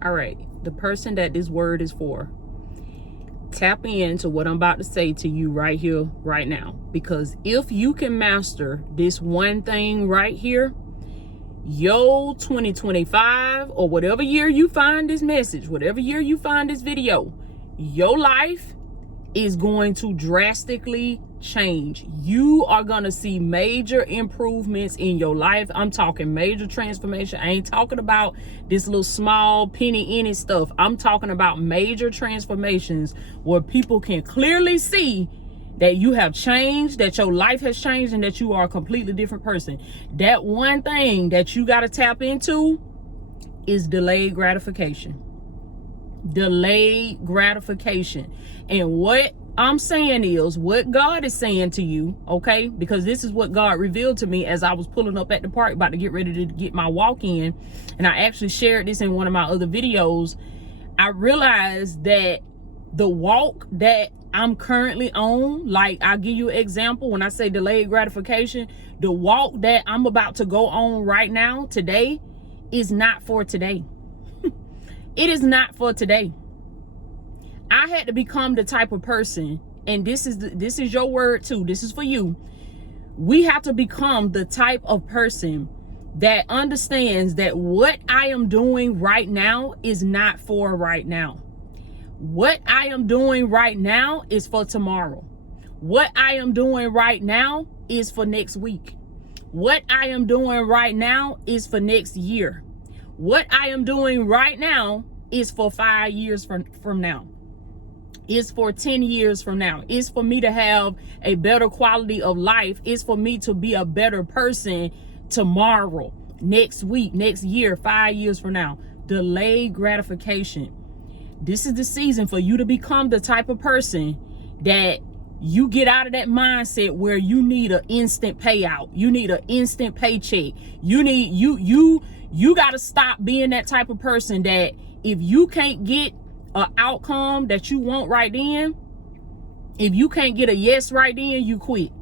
All right, the person that this word is for, tap into what I'm about to say to you right here, right now. Because if you can master this one thing right here, your 2025 or whatever year you find this message, whatever year you find this video, your life is going to drastically change. You are going to see major improvements in your life. I'm talking major transformation. I ain't talking about this little small penny in it stuff. I'm talking about major transformations where people can clearly see that you have changed, that your life has changed, and that you are a completely different person. That one thing that you got to tap into is delayed gratification. Delayed gratification. And what I'm saying is, what God is saying to you, okay, because this is what God revealed to me as I was pulling up at the park about to get ready to get my walk in, and I actually shared this in one of my other videos. I realized that the walk that I'm currently on, like I'll give you an example when I say delayed gratification, the walk that I'm about to go on right now today is not for today. It is not for today. I had to become the type of person, and this is your word too. This is for you. We have to become the type of person that understands that what I am doing right now is not for right now. What I am doing right now is for tomorrow. What I am doing right now is for next week. What I am doing right now is for next year. What I am doing right now is for 5 years from now. Is for 10 years from now. Is for me to have a better quality of life. Is for me to be a better person tomorrow, next week, next year, 5 years from now. Delayed gratification. This is the season for you to become the type of person that you get out of that mindset where you need an instant payout. You need an instant paycheck. You got to stop being that type of person that if you can't get an outcome that you want right then, if you can't get a yes right then, you quit.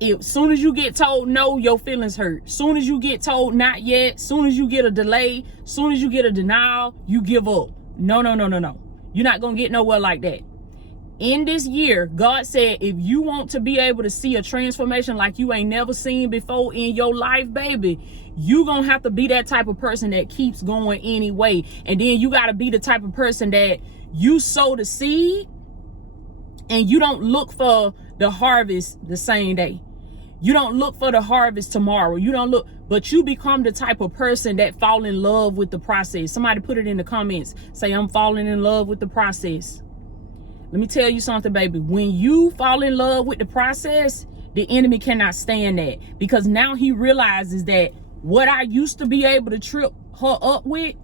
If soon as you get told no, your feelings hurt. Soon as you get told not yet, soon as you get a delay, soon as you get a denial, you give up. No. You're not going to get nowhere like that. In this year, God said, if you want to be able to see a transformation like you ain't never seen before in your life, baby, you going to have to be that type of person that keeps going anyway. And then you got to be the type of person that you sow the seed and you don't look for the harvest the same day. You don't look for the harvest tomorrow. You don't look, but you become the type of person that fall in love with the process. Somebody put it in the comments. Say, I'm falling in love with the process. Let me tell you something, baby. When you fall in love with the process, the enemy cannot stand that, because now he realizes that what I used to be able to trip her up with,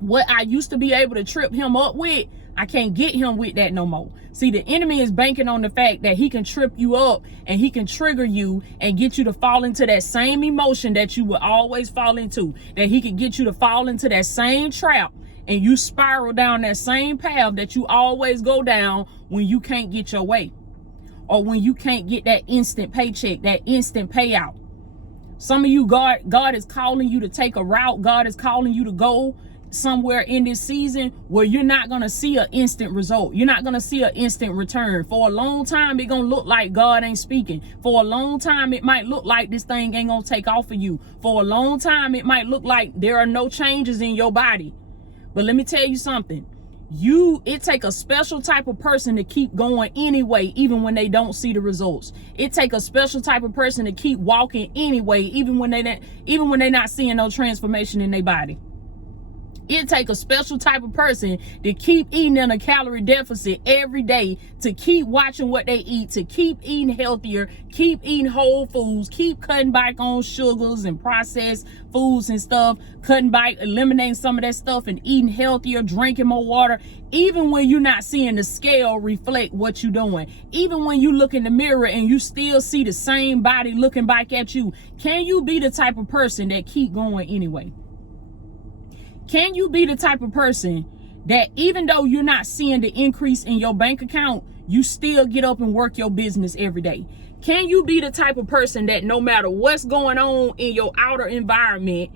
what I used to be able to trip him up with, I can't get him with that no more. See, the enemy is banking on the fact that he can trip you up and he can trigger you and get you to fall into that same emotion that you would always fall into, that he can get you to fall into that same trap and you spiral down that same path that you always go down when you can't get your way, or when you can't get that instant paycheck, that instant payout. Some of you, God is calling you to take a route. God is calling you to go somewhere in this season where you're not going to see an instant result. You're not going to see an instant return. For a long time, it's going to look like God ain't speaking. For a long time, it might look like this thing ain't going to take off for you. For a long time, it might look like there are no changes in your body. But let me tell you something. It take a special type of person to keep going anyway, even when they don't see the results. It take a special type of person to keep walking anyway, even when they're not seeing no transformation in their body. It take a special type of person to keep eating in a calorie deficit every day, to keep watching what they eat, to keep eating healthier, keep eating whole foods, keep cutting back on sugars and processed foods and stuff, cutting back, eliminating some of that stuff and eating healthier, drinking more water, even when you're not seeing the scale reflect what you're doing. Even when you look in the mirror and you still see the same body looking back at you, can you be the type of person that keep going anyway? Can you be the type of person that even though you're not seeing the increase in your bank account, you still get up and work your business every day? Can you be the type of person that no matter what's going on in your outer environment,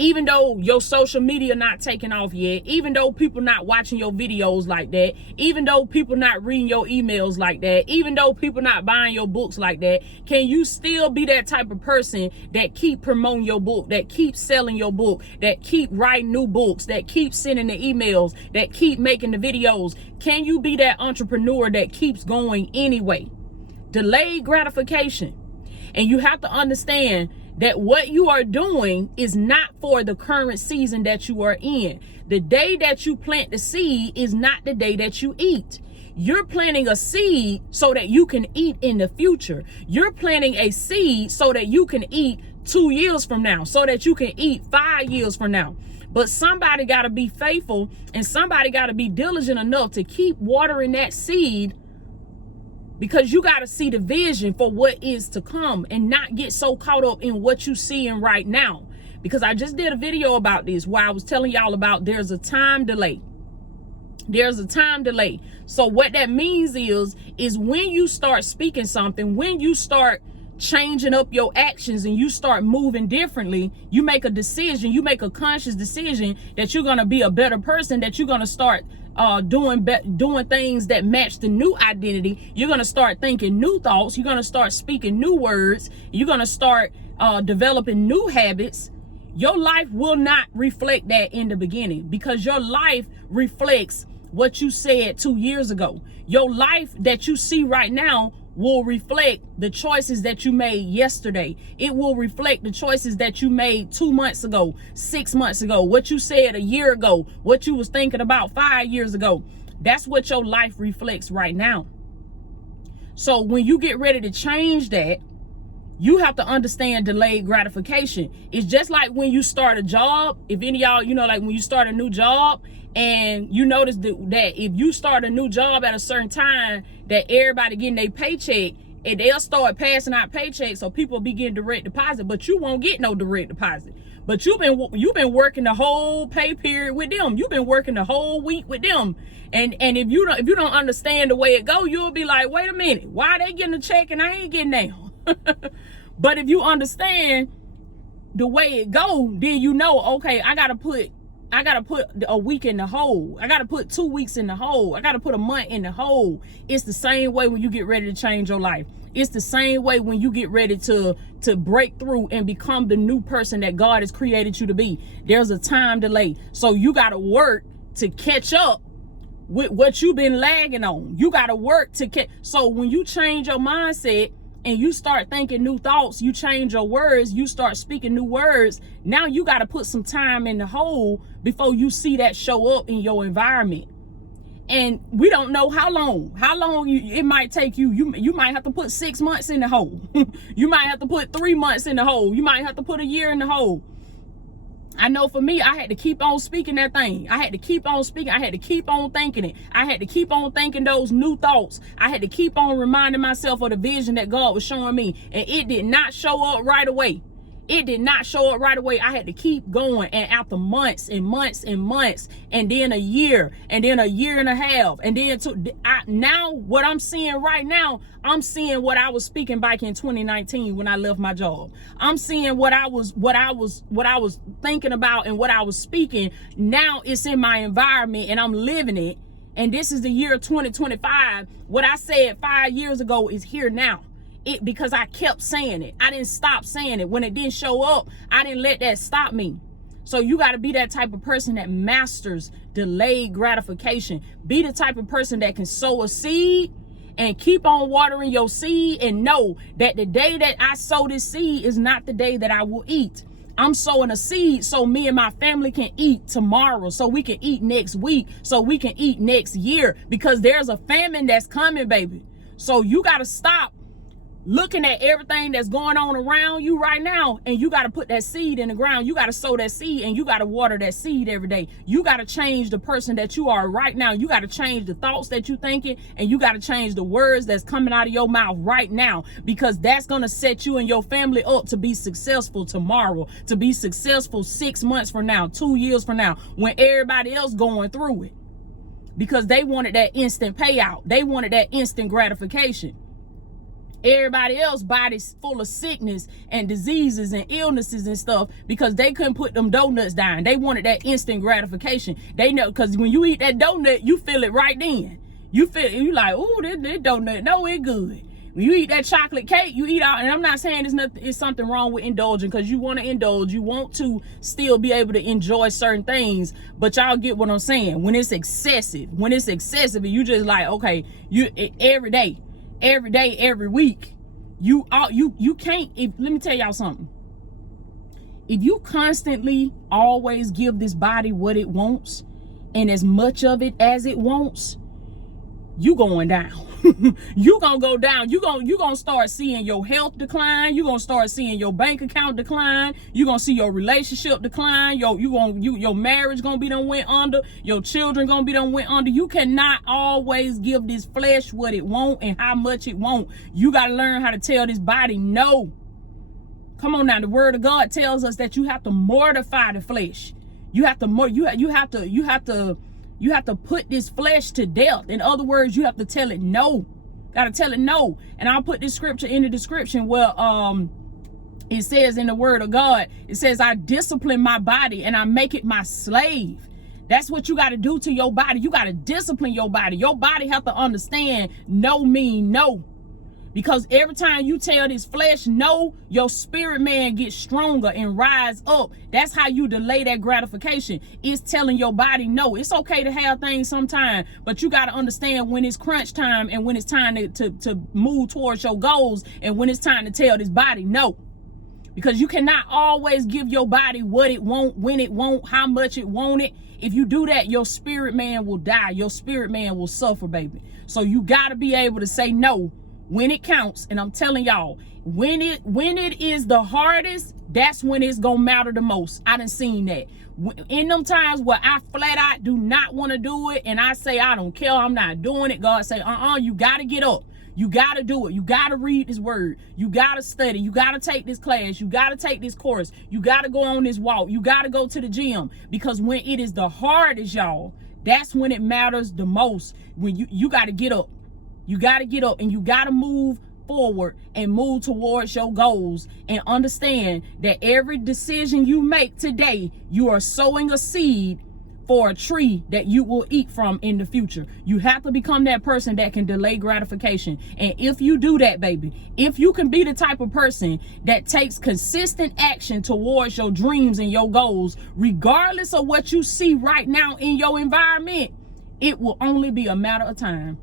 Even though your social media not taking off yet, even though people not watching your videos like that, even though people not reading your emails like that, even though people not buying your books like that, can you still be that type of person that keep promoting your book, that keep selling your book, that keep writing new books, that keep sending the emails, that keep making the videos? Can you be that entrepreneur that keeps going anyway? Delayed gratification. And you have to understand that what you are doing is not for the current season that you are in. The day that you plant the seed is not the day that you eat. You're planting a seed so that you can eat in the future. You're planting a seed so that you can eat 2 years from now, so that you can eat 5 years from now. But somebody got to be faithful, and somebody got to be diligent enough to keep watering that seed, because you got to see the vision for what is to come and not get so caught up in what you seeing right now. Because I just did a video about this where I was telling y'all about there's a time delay. There's a time delay. So what that means is when you start speaking something, when you start changing up your actions and you start moving differently, you make a decision, you make a conscious decision that you're going to be a better person, that you're going to start doing things that match the new identity. You're going to start thinking new thoughts. You're going to start speaking new words. You're going to start developing new habits. Your life will not reflect that in the beginning, because your life reflects what you said 2 years ago. Your life that you see right now will reflect the choices that you made yesterday. It will reflect the choices that you made 2 months ago, 6 months ago, what you said a year ago, what you was thinking about 5 years ago. That's what your life reflects right now. So when you get ready to change that, you have to understand delayed gratification. It's just like when you start a job. If any of y'all, like when you start a new job, and you notice that if you start a new job at a certain time, that everybody getting their paycheck, and they'll start passing out paychecks, so people be getting direct deposit, but you won't get no direct deposit. But you've been working the whole pay period with them. You've been working the whole week with them. And if you don't understand the way it go, you'll be like, wait a minute, why are they getting a check and I ain't getting now? But if you understand the way it go, then you know, okay, I gotta put a week in the hole. I gotta put 2 weeks in the hole. I gotta put a month in the hole. It's the same way when you get ready to change your life. It's the same way when you get ready to break through and become the new person that God has created you to be. There's a time delay. So you gotta work to catch up with what you've been lagging on. You gotta work to catch. So when you change your mindset and you start thinking new thoughts, you change your words, you start speaking new words, now you got to put some time in the hole before you see that show up in your environment. And we don't know how long it might take you. You might have to put 6 months in the hole. You might have to put 3 months in the hole. You might have to put a year in the hole. I know for me, I had to keep on speaking that thing. I had to keep on speaking. I had to keep on thinking it. I had to keep on thinking those new thoughts. I had to keep on reminding myself of the vision that God was showing me. And it did not show up right away. It did not show up right away. I had to keep going. And after months and months and months, and then a year, and then a year and a half, and then now what I'm seeing right now, I'm seeing what I was speaking back in 2019 when I left my job. I'm seeing what I was thinking about and what I was speaking. Now it's in my environment and I'm living it. And this is the year 2025. What I said 5 years ago is here now. Because I kept saying it. I didn't stop saying it. When it didn't show up, I didn't let that stop me. So you got to be that type of person that masters delayed gratification. Be the type of person that can sow a seed and keep on watering your seed, and know that the day that I sow this seed is not the day that I will eat. I'm sowing a seed so me and my family can eat tomorrow, so we can eat next week, so we can eat next year, because there's a famine that's coming, baby. So you got to stop looking at everything that's going on around you right now, and you got to put that seed in the ground. You got to sow that seed, and you got to water that seed every day. You got to change the person that you are right now. You got to change the thoughts that you're thinking, and you got to change the words that's coming out of your mouth right now, because that's going to set you and your family up to be successful tomorrow, to be successful 6 months from now, 2 years from now, when everybody else going through it, because they wanted that instant payout. They wanted that instant gratification. Everybody else body's full of sickness and diseases and illnesses and stuff because they couldn't put them donuts down. They wanted that instant gratification. They know, because when you eat that donut, you feel it right then. You like, oh, this donut, no, it good. When you eat that chocolate cake, you eat out, and I'm not saying it's something wrong with indulging, because you want to indulge, you want to still be able to enjoy certain things, but y'all get what I'm saying. When it's excessive, and you just like, okay, every day, every week, you can't. Let me tell y'all something. If you constantly always give this body what it wants and as much of it as it wants, you going down. You gonna go down. You gonna start seeing your health decline. You gonna start seeing your bank account decline. You gonna see your relationship decline. Your marriage gonna be done went under. Your children gonna be done went under. You cannot always give this flesh what it want and how much it want. You gotta learn how to tell this body no. Come on now. The word of God tells us that you have to mortify the flesh. You have to put this flesh to death. In other words, you have to tell it no. Gotta tell it no. And I'll put this scripture in the description where it says in the word of God, it says, I discipline my body and I make it my slave. That's what you got to do to your body. You got to discipline your body. Your body have to understand no mean no. Because every time you tell this flesh no, your spirit man gets stronger and rise up. That's how you delay that gratification. It's telling your body no. It's okay to have things sometimes, but you got to understand when it's crunch time and when it's time to move towards your goals, and when it's time to tell this body no. Because you cannot always give your body what it want, when it want, how much it want it. If you do that, your spirit man will die. Your spirit man will suffer, baby. So you got to be able to say no when it counts. And I'm telling y'all, when it is the hardest, that's when it's gonna matter the most. I done seen that. In them times where I flat out do not want to do it, and I say I don't care, I'm not doing it, God say, you gotta get up. You gotta do it. You gotta read this word. You gotta study. You gotta take this class. You gotta take this course. You gotta go on this walk. You gotta go to the gym. Because when it is the hardest, y'all, that's when it matters the most. When you gotta get up. You got to get up and you got to move forward and move towards your goals, and understand that every decision you make today, you are sowing a seed for a tree that you will eat from in the future. You have to become that person that can delay gratification. And if you do that, baby, if you can be the type of person that takes consistent action towards your dreams and your goals, regardless of what you see right now in your environment, it will only be a matter of time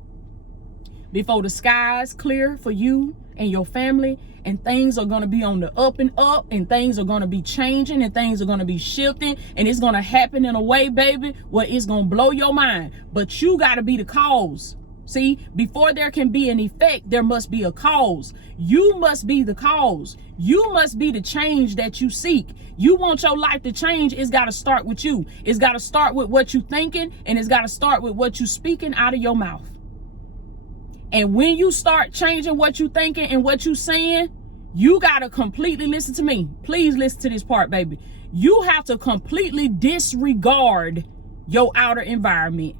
before the skies clear for you and your family, and things are going to be on the up and up, and things are going to be changing, and things are going to be shifting, and it's going to happen in a way, baby, where it's going to blow your mind. But you got to be the cause. See, before there can be an effect, there must be a cause. You must be the cause. You must be the change that you seek. You want your life to change, it's got to start with you. It's got to start with what you thinking, and it's got to start with what you speaking out of your mouth. And when you start changing what you thinking and what you saying, you got to completely listen to me. Please listen to this part, baby. You have to completely disregard your outer environment.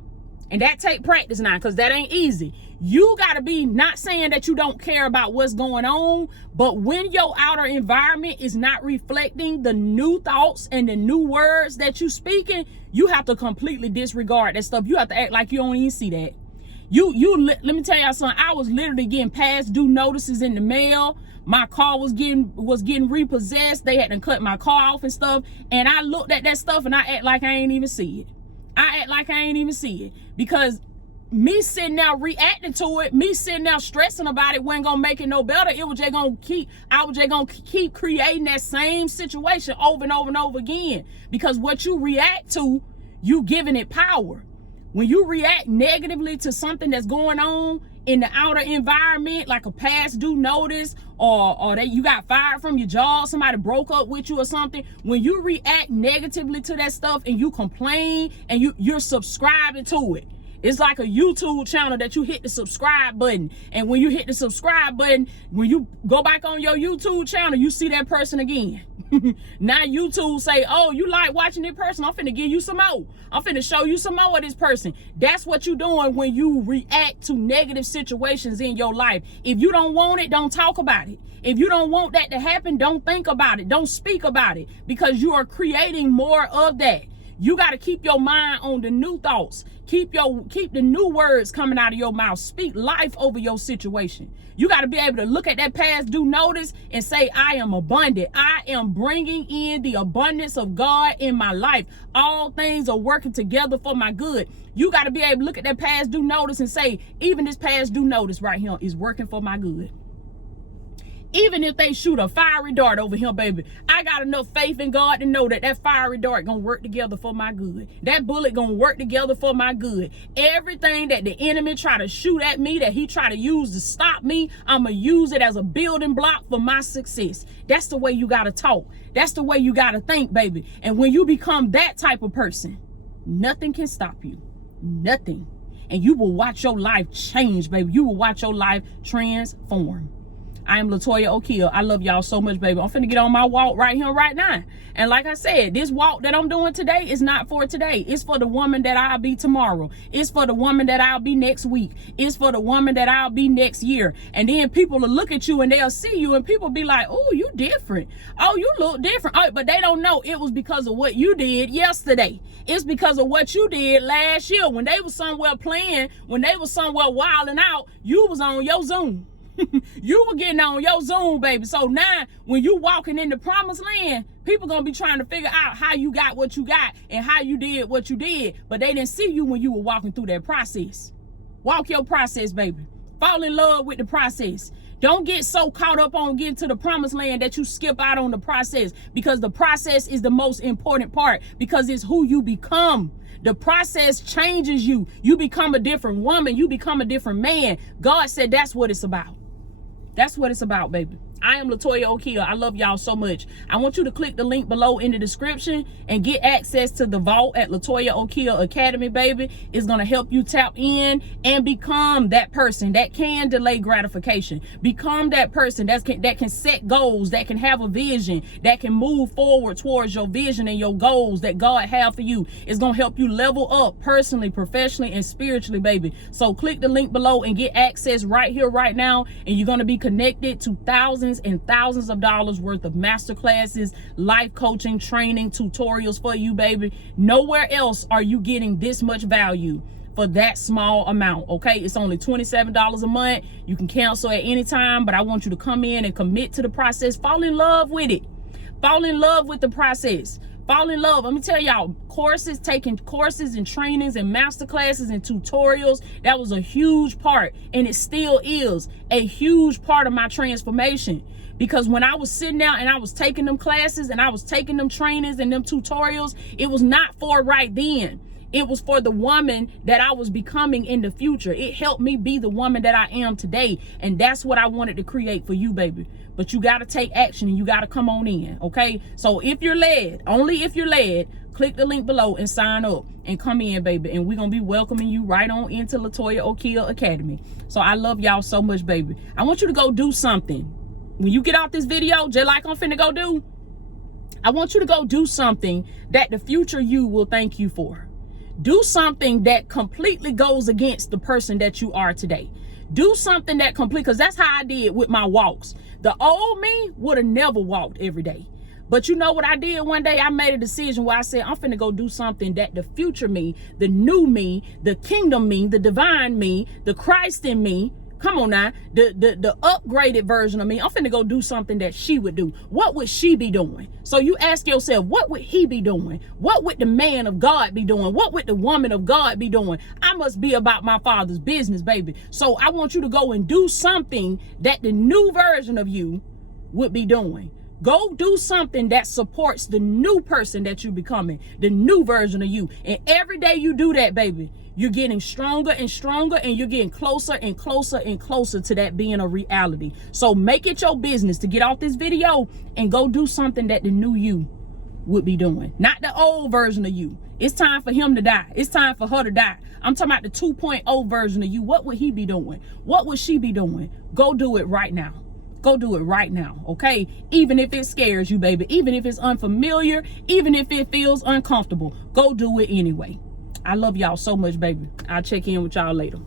And that take practice now, because that ain't easy. You got to be not saying that you don't care about what's going on, but when your outer environment is not reflecting the new thoughts and the new words that you speaking, you have to completely disregard that stuff. You have to act like you don't even see that. Let me tell y'all something. I was literally getting past due notices in the mail. My car was getting repossessed. They had to cut my car off and stuff. And I looked at that stuff and I act like I ain't even see it. Because me sitting there reacting to it, me sitting there stressing about it wasn't gonna make it no better. I was just gonna keep creating that same situation over and over and over again. Because what you react to, you giving it power. When you react negatively to something that's going on in the outer environment, like a past due notice, or that you got fired from your job, somebody broke up with you or something, when you react negatively to that stuff and you complain and you're subscribing to it, it's like a YouTube channel that you hit the subscribe button. And when you hit the subscribe button, when you go back on your YouTube channel, you see that person again. Now YouTube say, oh, you like watching this person, I'm finna give you some more. I'm finna show you some more of this person. That's what you're doing when you react to negative situations in your life. If you don't want it, don't talk about it. If you don't want that to happen, don't think about it. Don't speak about it, because you are creating more of that. You got to keep your mind on the new thoughts. Keep the new words coming out of your mouth. Speak life over your situation. You got to be able to look at that past due notice and say, I am abundant. I am bringing in the abundance of God in my life. All things are working together for my good. You got to be able to look at that past due notice and say, even this past due notice right here is working for my good. Even if they shoot a fiery dart over here, baby, I got enough faith in God to know that that fiery dart gonna work together for my good. That bullet gonna work together for my good. Everything that the enemy try to shoot at me, that he try to use to stop me, I'm gonna use it as a building block for my success. That's the way you gotta talk. That's the way you gotta think, baby. And when you become that type of person, nothing can stop you. Nothing. And you will watch your life change, baby. You will watch your life transform. I am Latoya O'Keel. I love y'all so much, baby. I'm finna get on my walk right here, right now. And like I said, this walk that I'm doing today is not for today. It's for the woman that I'll be tomorrow. It's for the woman that I'll be next week. It's for the woman that I'll be next year. And then people will look at you and they'll see you and people be like, oh, you different. Oh, you look different. Oh, but they don't know it was because of what you did yesterday. It's because of what you did last year. When they was somewhere playing, when they was somewhere wilding out, you was on your Zoom. You were getting on your Zoom, baby. So now when you walking in the promised land, people gonna be trying to figure out how you got what you got and how you did what you did, but they didn't see you when you were walking through that process. Walk your process, baby. Fall in love with the process. Don't get so caught up on getting to the promised land that you skip out on the process, because the process is the most important part, because it's who you become. The process changes you. You become a different woman. You become a different man. God said that's what it's about. That's what it's about, baby. I am Latoya O'Keel. I love y'all so much. I want you to click the link below in the description and get access to the vault at Latoya O'Keel Academy, baby. It's going to help you tap in and become that person that can delay gratification. Become that person that can set goals, that can have a vision, that can move forward towards your vision and your goals that God have for you. It's going to help you level up personally, professionally, and spiritually, baby. So click the link below and get access right here, right now. And you're going to be connected to thousands and thousands of dollars worth of master classes, life coaching, training, tutorials for you, baby. Nowhere else are you getting this much value for that small amount. Okay, it's only $27 a month. You can cancel at any time, but I want you to come in and commit to the process. Fall in love with it. Fall in love with the process. Fall in love. Let me tell y'all, taking courses and trainings and master classes and tutorials, that was a huge part, and it still is a huge part of my transformation. Because when I was sitting down and I was taking them classes and I was taking them trainings and them tutorials, it was not for right then. It was for the woman that I was becoming in the future. It helped me be the woman that I am today. And that's what I wanted to create for you, baby. But you got to take action and you got to come on in, okay? So if you're led, only if you're led, click the link below and sign up and come in, baby. And we're going to be welcoming you right on into Latoya O'Keel Academy. So I love y'all so much, baby. I want you to go do something. When you get off this video, just like I'm finna go do, I want you to go do something that the future you will thank you for. Do something that completely goes against the person that you are today. Do something that because that's how I did with my walks. The old me would have never walked every day. But you know what I did one day? I made a decision where I said, I'm finna go do something that the future me, the new me, the kingdom me, the divine me, the Christ in me, come on now, the upgraded version of me, I'm finna go do something that she would do. What would she be doing? So you ask yourself, what would he be doing? What would the man of God be doing? What would the woman of God be doing? I must be about my Father's business, baby. So I want you to go and do something that the new version of you would be doing. Go do something that supports the new person that you're becoming, the new version of you. And every day you do that, baby, you're getting stronger and stronger, and you're getting closer and closer and closer to that being a reality. So make it your business to get off this video and go do something that the new you would be doing. Not the old version of you. It's time for him to die. It's time for her to die. I'm talking about the 2.0 version of you. What would he be doing? What would she be doing? Go do it right now. Go do it right now, okay? Even if it scares you, baby, even if it's unfamiliar, even if it feels uncomfortable, go do it anyway. I love y'all so much, baby. I'll check in with y'all later.